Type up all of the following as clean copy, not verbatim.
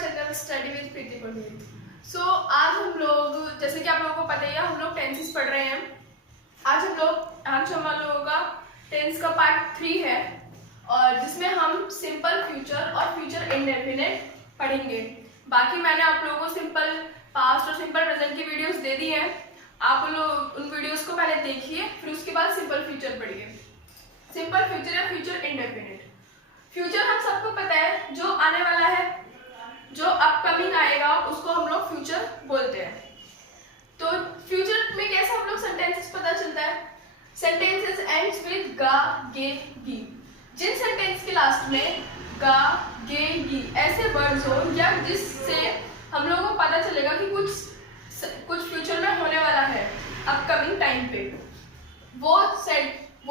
Channel study with प्रीति पटेल। सो आज हम लोग, जैसे कि आप लोगों को पता ही है, हम लोग टेंसेस पढ़ रहे हैं। आज हम लोगों का टेंस का पार्ट 3 है, और जिसमें हम सिंपल फ्यूचर और फ्यूचर इंडेफिनिट पढ़ेंगे। बाकी मैंने आप लोगों को सिंपल पास्ट और सिंपल प्रेजेंट की वीडियोस दे दी हैं। आप लोग उन वीडियोस को पहले देखिए, फिर उसके बाद सिंपल फ्यूचर पढ़िए। सिंपल फ्यूचर या फ्यूचर इंडेफिनिट। फ्यूचर हम सबको पता है, जो आने वाला है, जो अपकमिंग आएगा, उसको हम लोग फ्यूचर बोलते हैं। तो फ्यूचर में कैसे हम लोग सेंटेंसेस पता चलता है? सेंटेंसेस एंड्स विद गा, गे, गी। जिन सेंटेंस के लास्ट में गा, गे, गी ऐसे वर्ड्स हो, या जिससे हम लोगों को पता चलेगा कि कुछ फ्यूचर में होने वाला है अपकमिंग टाइम पे, वो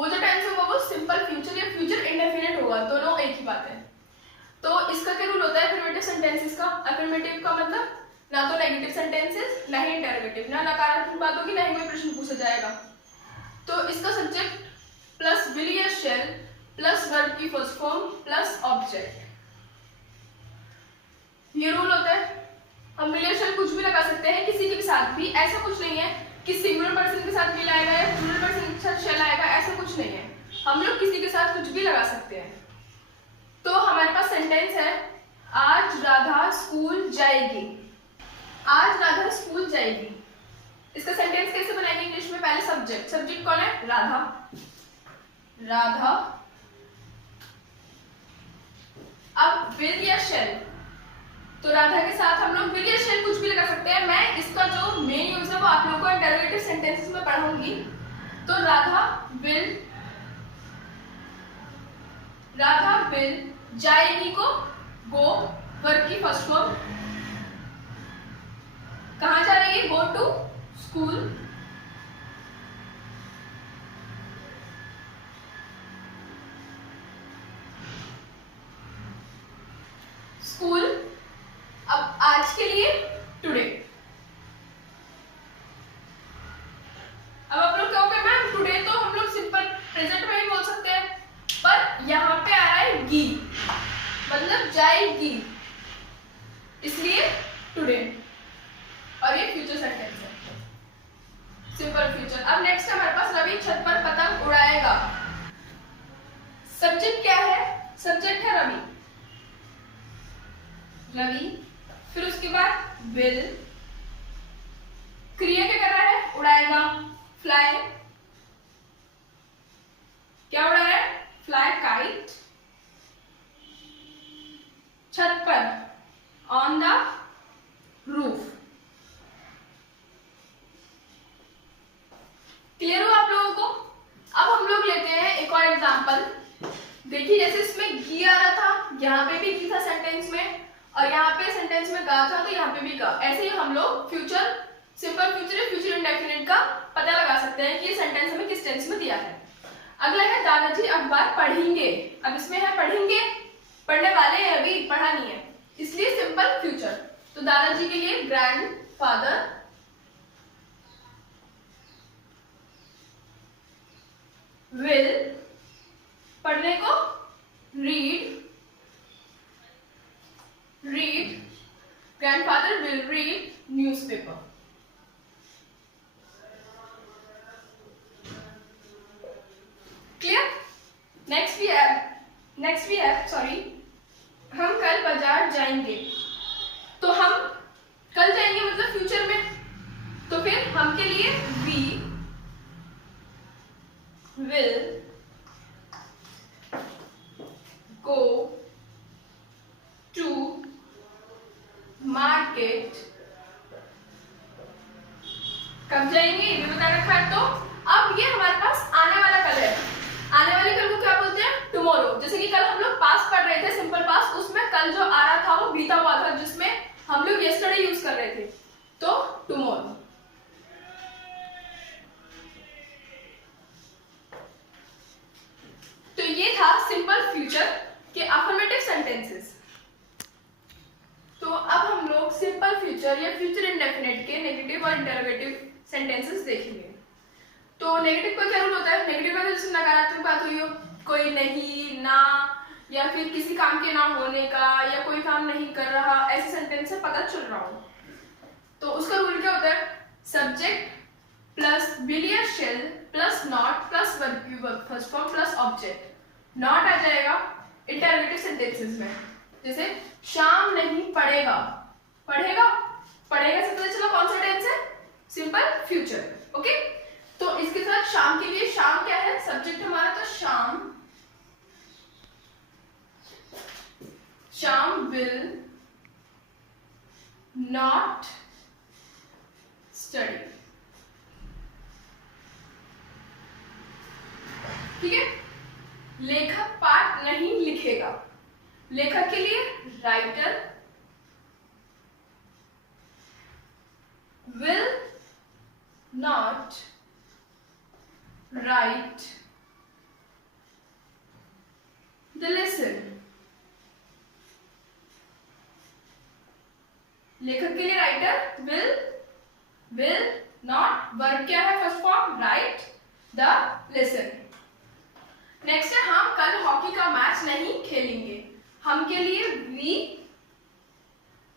जो टेंस होगा वो सिंपल फ्यूचर या फ्यूचर इंडेफिनिट होगा। दोनों एक ही बात है। तो इसका क्या रूल होता है अफर्मेटिव सेंटेंसेस का? अफर्मेटिव का मतलब ना तो नेगेटिव सेंटेंसेस, ना ही इंटरोगेटिव, ना नकारात्मक बात होगी, ना ही कोई प्रश्न पूछा जाएगा। तो इसका सब्जेक्ट प्लस विल या शैल प्लस वर्ब की फर्स्ट फॉर्म प्लस ऑब्जेक्ट, ये रूल होता है। हम विल या शैल कुछ भी लगा सकते हैं, किसी के भी साथ भी। ऐसा कुछ नहीं है कि सिंगुलर पर्सन के साथ विल आएगा या प्लूरल पर्सन के साथ शैल आएगा, ऐसा कुछ नहीं है। हम लोग किसी के साथ कुछ भी लगा सकते हैं। तो हमारे पास सेंटेंस है, आज राधा स्कूल जाएगी। आज राधा स्कूल जाएगी। इसका सेंटेंस कैसे बनाएंगे इंग्लिश में? पहले सब्जेक्ट कौन है? राधा। राधा। अब विल या शैल, तो राधा के साथ हम लोग विल या शैल कुछ भी लगा सकते हैं। मैं इसका जो मेन यूज है वो आप लोगों को इंटरोगेटिव सेंटेंसेस में पढ़ाऊंगी। तो राधा विल जाएगी को गो, वर्ब की फर्स्ट फॉर्म। कहां जा रही है? Go to school. स्कूल। अब आज के लिए टुडे। अब आप लोग कहोगे मैम टुडे तो हम लोग सिंपल प्रेजेंट में ही बोल सकते हैं, पर यहाँ पे आ रहा है गी, मतलब जाएगी, इसलिए टुडे, और ये फ्यूचर सेंटेंस है, सिंपल फ्यूचर। अब नेक्स्ट हमारे पास रवि छत पर पतंग उड़ाएगा। सब्जेक्ट क्या है? सब्जेक्ट है रवि। फिर उसके बाद विल। क्रिया क्या कर रहा है? उड़ाएगा, फ्लाई। क्या उड़ा रहा है? Fly kite. छत पर, ऑन द रूफ। क्लियर हो आप लोगों को? अब हम लोग लेते हैं एक और एग्जांपल। देखिए, जैसे इसमें गी आ रहा था, यहाँ पे भी गी था सेंटेंस में, और यहाँ पे सेंटेंस में गा था, तो यहाँ पे भी गा। ऐसे ही हम लोग फ्यूचर, सिंपल फ्यूचर या फ्यूचर इंडेफिनिट का पता लगा सकते हैं कि ये सेंटेंस हमें किस टेंस में दिया है। अगला है दादाजी अखबार पढ़ेंगे। अब इसमें है पढ़ेंगे, पढ़ने वाले हैं, अभी पढ़ा नहीं है, इसलिए सिंपल फ्यूचर। तो दादाजी के लिए ग्रैंडफादर विल, पढ़ने को read, grandfather will read newspaper. Clear? Next भी है हम कल बाजार जाएंगे। तो हम कल जाएंगे मतलब फ्यूचर में, तो फिर हम के लिए we will go to market. कब जाएंगे ये भी बता रखा है। तो अब ये हमारे पास आने वाला कल है। आने वाले कल को क्या बोलते हैं? टुमारो। जैसे कि कल हम लोग पास्ट पढ़ रहे थे, सिंपल पास्ट, उसमें कल जो आ रहा था वो बीता हुआ था, जिसमें हम लोग यस्टरडे यूज कर रहे थे, तो टुमारो। तो ये था सिंपल फ्यूचर के अफर्मेटिव सेंटेंसेस। तो अब हम लोग सिंपल फ्यूचर या फ्यूचर इंडेफिनिट के नेगेटिव और इंटरोगेटिव सेंटेंसेस देखेंगे। तो नेगेटिव का क्या रूल होता है? नेगेटिव का जैसे नकारात्मक बात हुई हो, कोई नहीं, ना, या फिर किसी काम के ना होने का, या कोई काम नहीं कर रहा, ऐसे सेंटेंस से पता चल रहा हो, तो उसका रूल क्या होता है? सब्जेक्ट प्लस विल या shall plus not plus verb first form plus object. Not आ जाएगा इंटरोगेटिव सेंटेंसेस में, जैसे शाम नहीं पढ़ेगा, पढ़ेगा, पढ़ेगा से पता चला कौन सा टेंस है? Simple future. ओके, तो इसके साथ शाम के लिए, शाम क्या है? सब्जेक्ट हमारा, तो शाम, शाम विल नॉट स्टडी। ठीक है, लेखक पाठ नहीं लिखेगा, लेखक के लिए writer will not write the lesson। लेखक के लिए राइटर will not, वर्ब क्या है? First form right the lesson. Next है हम कल हॉकी का मैच नहीं खेलेंगे, हम के लिए we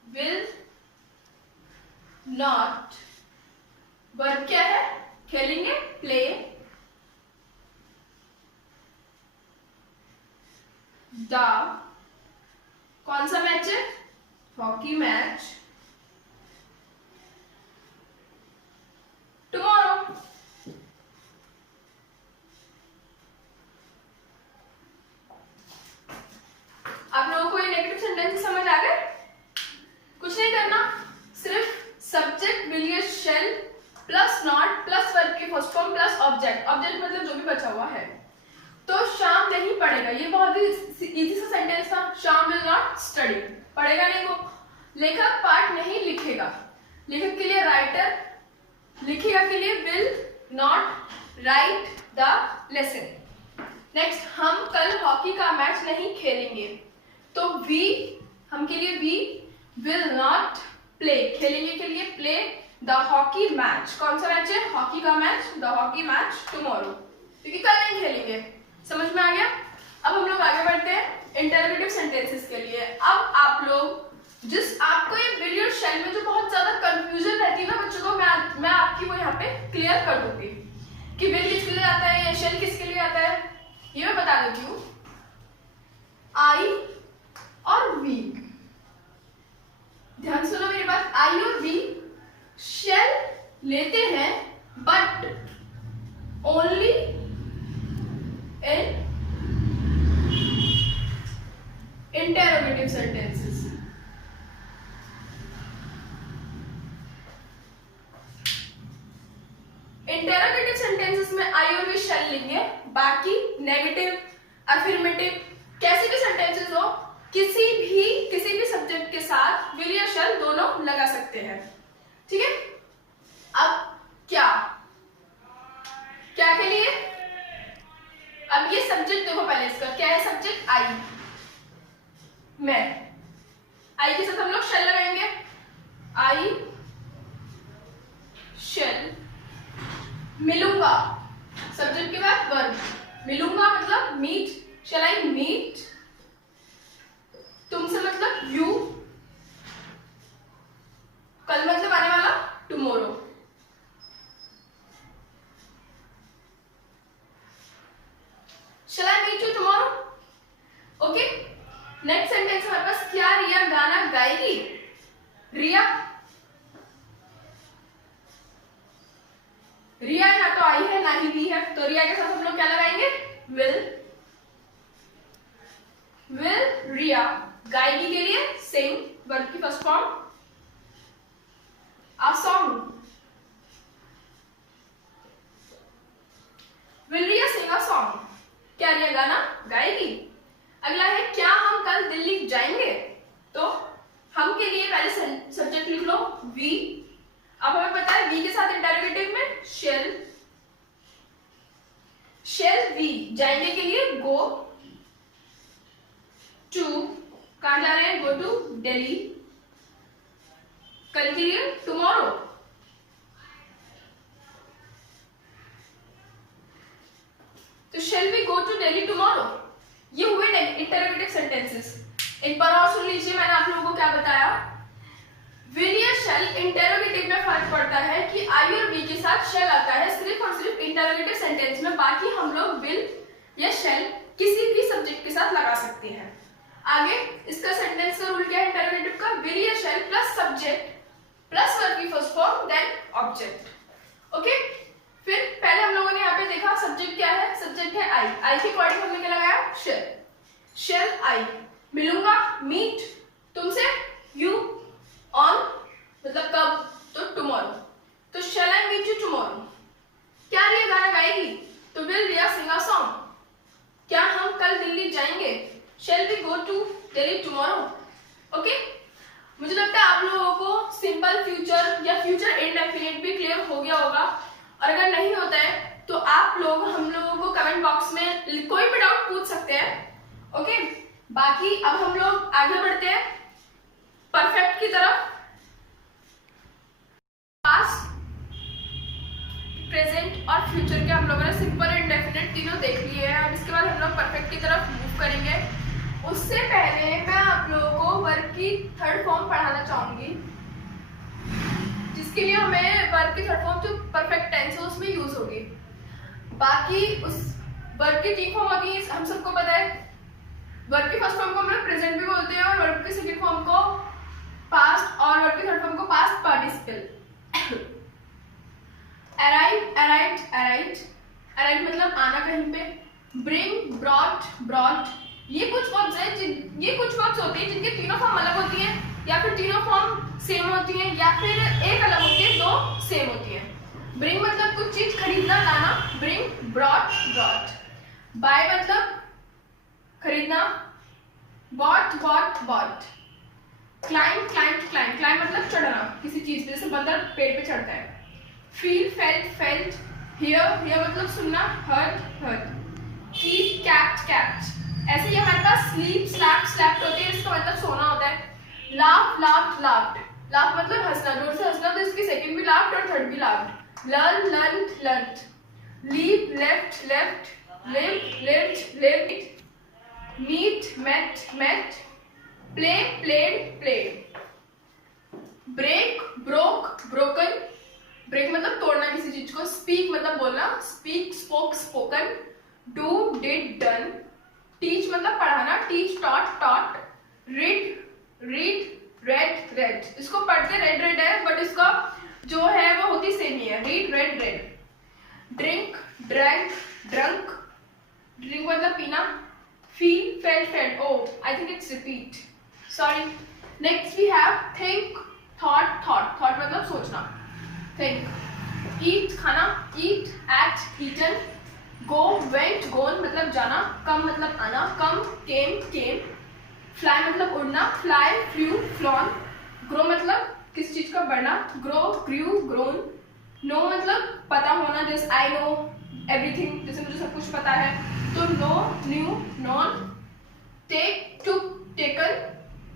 will नॉट, वर्ब क्या है? खेलेंगे, प्ले, द, कौन सा मैच है? Hockey match, tomorrow. आप लोगों को ये नेगेटिव सेंटेंस समझ आ गए? कुछ नहीं करना, सिर्फ सब्जेक्ट विल या shall plus not plus verb की first form plus object, object मतलब जो भी बचा हुआ है। तो शाम नहीं पढ़ेगा, ये बहुत ही इजी सा सेंटेंस था। शाम विल नॉट स्टडी, पढ़ेगा नहीं वो। लेखक पाठ नहीं लिखेगा, लेखक के लिए राइटर, लिखेगा के लिए will not right the lesson. Next, हम कल हॉकी का मैच नहीं खेलेंगे, तो वी, हम के लिए वी विल नॉट प्ले, खेलेंगे के लिए प्ले द हॉकी मैच, कौन सा मैच है? हॉकी का match, the hockey match tomorrow, क्योंकि कल नहीं खेलेंगे। समझ में आ गया? अब हम लोग आगे बढ़ते हैं इंटरोगेटिव सेंटेंसेस के लिए। अब आप लोग जिस, आपको ये विल और शेल में जो बहुत ज्यादा कंफ्यूजन रहती है ना बच्चों को, मैं आपकी वो यहाँ पे क्लियर कर दूंगी कि विल किसके लिए आता है या शेल किसके लिए आता है, ये मैं बता देती हूँ। आई और वी, ध्यान सुनो मेरी बात, आई और वी शेल लेते हैं but only in interrogative sentences. Interrogative sentences में आई और वी शेल लेंगे, बाकी नेगेटिव, अफर्मेटिव, कैसे भी सेंटेंसेस हो, किसी भी सब्जेक्ट के साथ विल या शेल दोनों लगा सकते हैं। ठीक है, अब क्या के लिए, अब ये सब्जेक्ट देखो पहले, इसका क्या है? सब्जेक्ट आई, मैं, आई के साथ हम लोग शेल लगाएंगे, आई शेल, मिलूंगा, सब्जेक्ट के बाद वर्ब, मिलूंगा मतलब मीट, शैल आई मीट, तुमसे मतलब यू, कल मतलब आने वाला tomorrow. Shall I meet you tomorrow. Okay, next sentence हमारे पास, क्या रिया गाना गाएगी? रिया, रिया ना तो आई है ना ही वी है, तो रिया के साथ हम लोग क्या लगाएंगे? विल रिया गाएगी के लिए सिंग, वर्ब की first form, a song, will Riya sing a song, क्या रिया गाना गाएगी? अगला है, क्या हम कल दिल्ली जाएंगे? तो हम के लिए पहले सब्जेक्ट लिख लो वी, अब हमें पता है वी के साथ इंटरोगेटिव में शेल, शेल वी, जाएंगे के लिए गो टू, कहां जा रहे हैं? गो टू दिल्ली, कल के लिए टुमारो, तो shall we go to Delhi tomorrow. ये हुए इंटरोगेटिव सेंटेंसेस। इन पर और सुन लीजिए, मैंने आप लोगों को क्या बताया। विल या शैल इंटरोगेटिव में फर्क पड़ता है कि आई और बी के साथ शैल आता है सिर्फ और सिर्फ इंटरोगेटिव सेंटेंस में, बाकी हम लोग विल या शैल किसी भी सब्जेक्ट के साथ लगा सकते हैं। आगे इसका सेंटेंस का रूल क्या है इंटरोगेटिव का, विल या shall plus subject plus verb की first form then object. Okay, फिर पहले हम लोगों ने यहाँ पे देखा सब्जेक्ट क्या है, सब्जेक्ट है आई। आई के अकॉर्डिंग हमने क्या लगाया, शेल। शेल आई, मिलूंगा मीट तुमसे, यू ऑन मतलब कब, तो टुमारो। तो shall I meet you tomorrow. क्या रिया गाना गाएगी, तो will Riya sing a song. क्या हम कल दिल्ली जाएंगे, shall we go to Delhi tomorrow. Okay, मुझे लगता है आप लोगों को सिंपल फ्यूचर या फ्यूचर इंडेफिनिट भी क्लियर हो गया होगा, और अगर नहीं होता है तो आप लोग हम लोगों को कमेंट बॉक्स में कोई भी डाउट पूछ सकते हैं। ओके, बाकी अब हम लोग आगे बढ़ते हैं परफेक्ट की तरफ। पास्ट, प्रेजेंट और फ्यूचर के हम लोगों ने सिंपल और इंडेफिनिट तीनों देख लिए हैं। अब इसके बाद हम लोग परफेक्ट की तरफ मूव करेंगे। उससे पहले मैं आप लोगों को वर्ब की थर्ड फॉर्म पढ़ाना चाहूंगी, जिसके लिए हमें वर्ब की थर्ड फॉर्म जो परफेक्ट टेंस है उसमें यूज होगी। बाकी उस वर्ब की तीन फॉर्म होती है, हम सबको पता है। वर्ब की फर्स्ट फॉर्म को हम लोग प्रेजेंट भी बोलते हैं, और वर्ब की सेकंड फॉर्म को पास्ट, और वर्ब की थर्ड फॉर्म को past participle. Arrive, arrived, arrived, arrive मतलब आना कहीं पे। ब्रिंग, ब्रॉट, ब्रॉट, ये कुछ वर्ब्स हैं ये कुछ वर्ब्स होते हैं जिनके तीनों फॉर्म अलग होती हैं, या फिर तीनों फॉर्म सेम होती हैं, या फिर एक अलग होती है, दो सेम होती हैं। ब्रिंग मतलब कुछ चीज खरीदना, लाना, ब्रिंग, ब्रॉट, ब्रॉट। बाय मतलब खरीदना, bought, bought, bought. Climb, climb, climb, climb मतलब चढ़ना किसी चीज पे, जैसे बंदर पेड़ पे चढ़ता है। Feel, felt, felt. Here, here मतलब सुनना, heard, heard. Keep, kept, kept. ऐसे ही हमारे पास स्लीप, स्लैप, स्लैप्ड होती है, इसका मतलब सोना होता है। लाफ, लाफ्ड, लाफ्ड, लाफ मतलब हंसना, जोर से हंसना, तो इसकी सेकंड भी लाफ्ड और थर्ड भी laughed. Learn, learn, learn. Leave, left, left. Live, lived, lived. Meet, met, met. Play, played, played. Break, broke, broken. Break मतलब तोड़ना किसी चीज को। स्पीक मतलब बोलना, speak, spoke, spoken. Do, did, done. Teach मतलब पढ़ाना, teach, taught, taught. Read, read, read, read. इसको पढ़ते रेड रेड है, बट इसका जो है वो होती सेम ही है, read, read, read. Drink, drank, drunk. Drink मतलब पीना। Feel, felt, felt. Oh, I think it's repeat, sorry. Next we have think, thought, thought. Thought मतलब सोचना, थिंक। ईट खाना, eat, ate, eaten. Go, went, gone मतलब जाना। कम मतलब आना, कम, केम, केम। Fly मतलब उड़ना, फ्लाई, फ्लू, फ्लॉन। ग्रो मतलब किस चीज का बढ़ना, ग्रो, ग्रू, ग्रोन। नो मतलब पता होना, जैसे आई नो एवरीथिंग, जैसे मुझे सब कुछ पता है, तो नो, न्यू, नॉन। टेक, टुक, टेकन।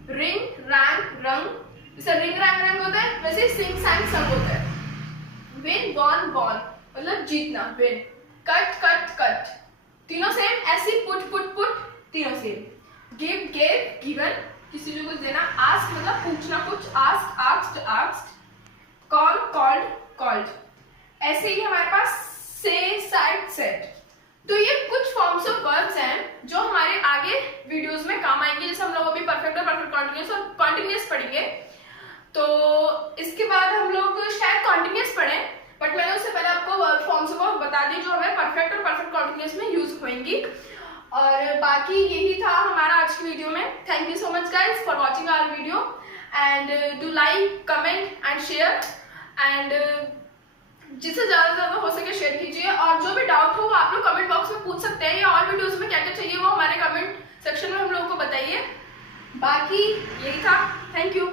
रिंग, रैंक, रंग। जैसे रिंग, रैंक, रंग होता है, वैसे सिंग, सैंग, संग होता है। विन, गॉन, गॉन मतलब जीतना, विन। कट, कट, कट, तीनों सेम। ऐसी पुट, पुट, पुट, तीनों सेम। गिव, गेव, गिवन, किसी को कुछ देना। आस्क मतलब पूछना कुछ, ask, asked, asked. Call, called, called. ऐसे ही हमारे पास से, साइड, सेट। तो ये कुछ फॉर्म्स ऑफ वर्ब्स हैं जो हमारे आगे वीडियोस में काम आएंगे, जैसे हम लोग अभी परफेक्ट और परफेक्ट कॉन्टिन्यूअस और कॉन्टिन्यूअस पढ़ेंगे। तो इसके बाद हम लोग शायद कॉन्टिन्यूअस पढ़ें, बट मैंने उससे पहले आपको वर्ब फॉर्म्स को बता दी जो हमें परफेक्ट और परफेक्ट कॉन्टिन्यूअस में यूज होंगी। और बाकी यही था हमारा आज की वीडियो में। Thank you so much guys for watching our video, and do like, comment and share, and जिससे ज़्यादा से ज़्यादा हो सके शेयर कीजिए। और जो भी डाउट हो वो आप लोग कमेंट बॉक्स में पूछ सकते हैं, या और वीडियोस में क्या क्या चाहिए वो हमारे कमेंट सेक्शन में हम लोगों को बताइए। बाकी यही था, थैंक यू।